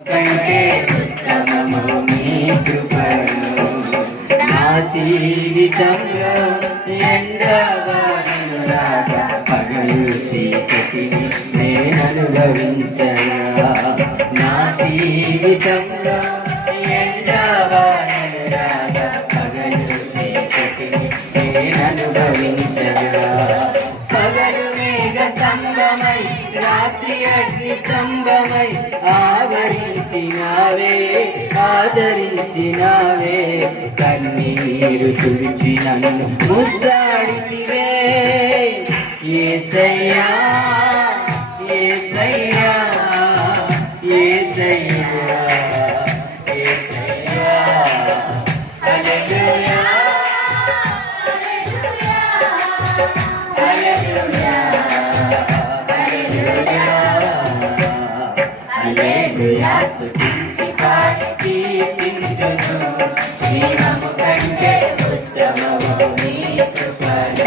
కంటే ఉత్తమము నీ కృపను నా జీవితంలో ఎండగానురాక పగలు చీకటిని నేననుభవించగా నా జీవితంలో ఎండగానురాక పగలు చీకటిని నేననుభవించగా పగలు మేఘ సంగమై రాత్రి అగ్ని సంగమై ఆవరించినావే ఆదరించినావే కన్నీరు తుడిచి నన్ను ముద్దాడితివే యేసయ్యా యేసయ్యా యేసయ్యా యేసయ్యా హల్లెలూయా హల్లెలూయా హల్లెలూయా స్తుతించి పాడి కీర్తించును జీవము కంటే ఉత్తమము నీ కృపను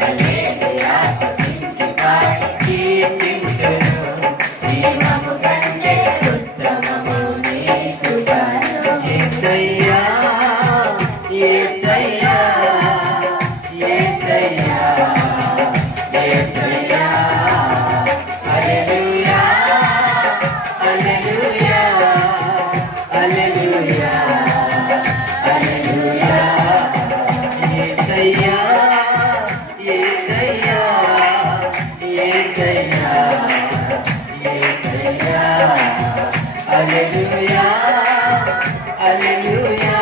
హల్లెలూయా స్తుతించి పాడి కీర్తించును జీవము కంటే ఉత్తమము నీ కృపను యేసయ్యా యేసయ్యా యేసయ్యా యేసయ్యా హల్లెలూయా హల్లెలూయా హల్లెలూయా హల్లెలూయా యేసయ్యా యేసయ్యా యేసయ్యా యేసయ్యా హల్లెలూయా హల్లెలూయా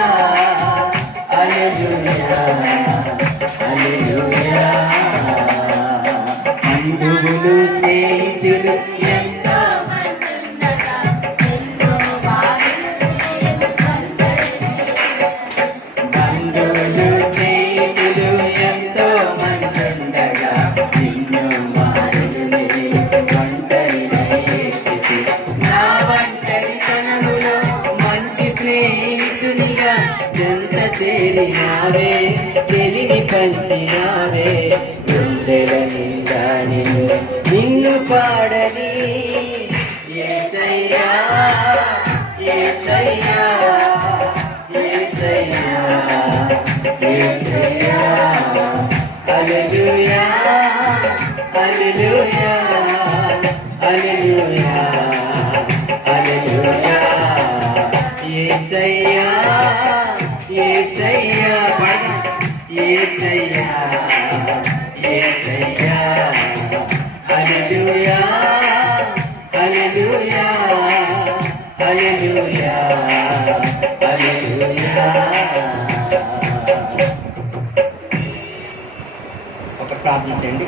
హల్లెలూయా హల్లెలూయా బంధువులు స్నేహితులు ఎంతో బంధువులు స్నేహితులు ఎంతో మందుండగా నిన్ను మారులు ఒంటరినైతివి నా ఒంటరితనములో మంచి స్నేహితునిగా ఎంత చేరినావే తెలివి పంచినావే గుండెల నిండా నిన్ను పాడని యేసయ్యా యేసయ్యా యేసయ్యా యేసయ్యా హల్లెలూయా హల్లెలూయా హల్లెలూయా హల్లెలూయా యేసయ్యా యేసయ్యా యేసయ్యా యేసయ్యా హల్లెలూయా హల్లెలూయా హల్లెలూయా హల్లెలూయా. ఒక ప్రార్థన చేయండి.